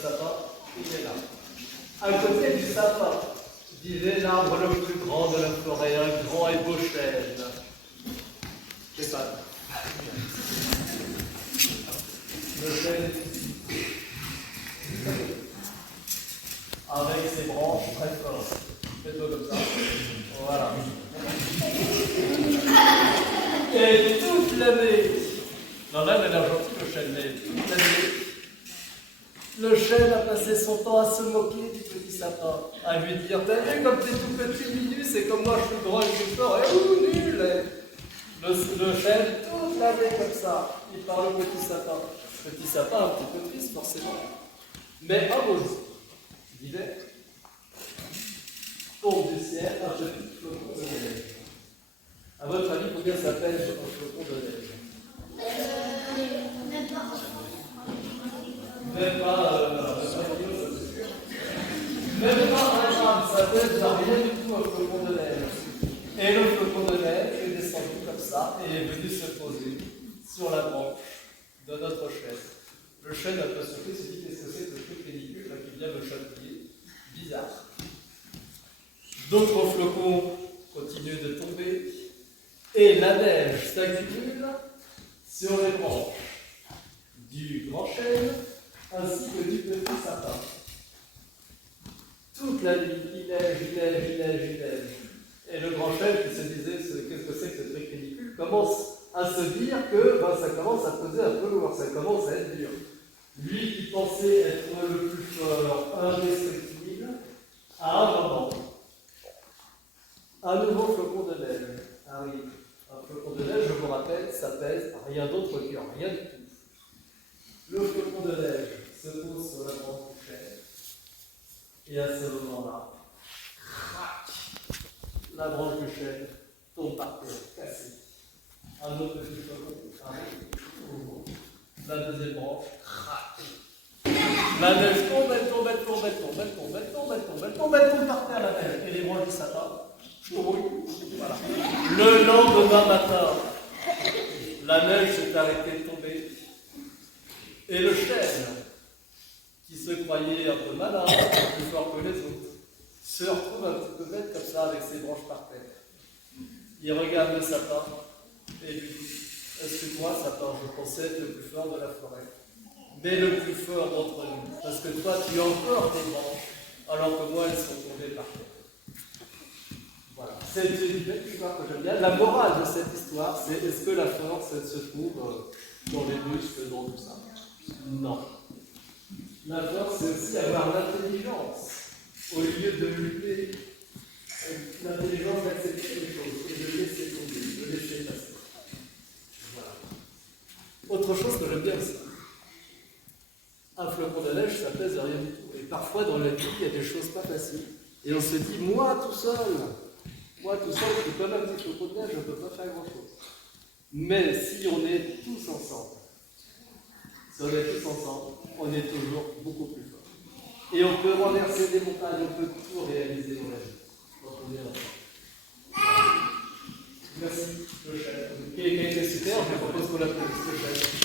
sapin, il est là. À côté du sapin, vivait l'arbre le plus grand de la forêt, un grand et beau chêne. C'est pas. Le chêne, avec ses branches très fortes. Faites-le comme ça. Voilà. Et toute l'année, non, là, elle a l'air gentil, le chêne, mais toute l'année, le chêne a passé son temps à se moquer du petit sapin, à lui dire: t'as vu comme t'es tout petit, minus, c'est comme moi, je suis grand et je suis fort, et nul. Le chêne, toute l'année comme ça, il parle au petit sapin. Petit sapin, un petit peu triste, forcément. Mais un beau jour, l'hiver, tombe du ciel un petit flocon de neige. À votre avis, combien ça pèse un flocon de neige? Même pas un gramme, ça pèse rien du tout un flocon de neige. Et le flocon de neige est descendu comme ça et est venu se poser sur la branche de notre chêne. Le chêne a peu surpris, s'est dit: qu'est-ce que c'est que ce truc ridicule là qui vient me chatouiller? Bizarre. D'autres flocons continuent de tomber et la neige s'accumule sur les branches du grand chêne ainsi que du petit sapin. Toute la nuit, il neige. Et le grand chêne qui se disait: qu'est-ce que c'est que ce truc ridicule, commence à se dire que ça commence à peser un peu lourd, ça commence à être dur. Lui qui pensait être le plus fort, indestructible, à un moment, un nouveau flocon de neige arrive. Un flocon de neige, je vous rappelle, ça pèse rien d'autre que rien du tout. Le flocon de neige se pose sur la branche du chêne, et à ce moment-là, crac, la branche du chêne tombe par terre, cassée. Un autre petit flocon arrive. La deuxième branche, crac. La neige tombe, elle tombe par terre, la neige. Et les branches du sapin, voilà. Le lendemain matin, la neige s'est arrêtée de tomber. Et le chêne, qui se croyait un peu malin, plus fort que les autres, se retrouve un petit peu bête comme ça avec ses branches par terre. Il regarde le sapin et lui dit: excuse-moi, sapin, je pensais être le plus fort de la forêt, mais le plus fort d'entre nous, parce que toi tu as encore tes branches, alors que moi elles sont tombées par terre. Voilà, c'est une belle histoire que j'aime bien. La morale de cette histoire, c'est: est-ce que la force elle se trouve dans les muscles, dans tout ça? Non. La force, c'est aussi avoir l'intelligence, au lieu de lutter, l'intelligence d'accepter les choses et de laisser tomber, de laisser passer. Voilà. Autre chose que j'aime bien aussi. Un flocon de neige, ça pèse rien du tout. Et parfois, dans la vie, il y a des choses pas faciles. Et on se dit: moi tout seul, je suis comme un petit flocon de neige, je ne peux pas faire grand-chose. Mais si on est tous ensemble, on est toujours beaucoup plus fort. Et on peut renverser des montagnes, on peut tout réaliser dans la vie. Donc on est ensemble. Merci, le chef. Qui est super, je propose qu'on l'applaudisse, le chef.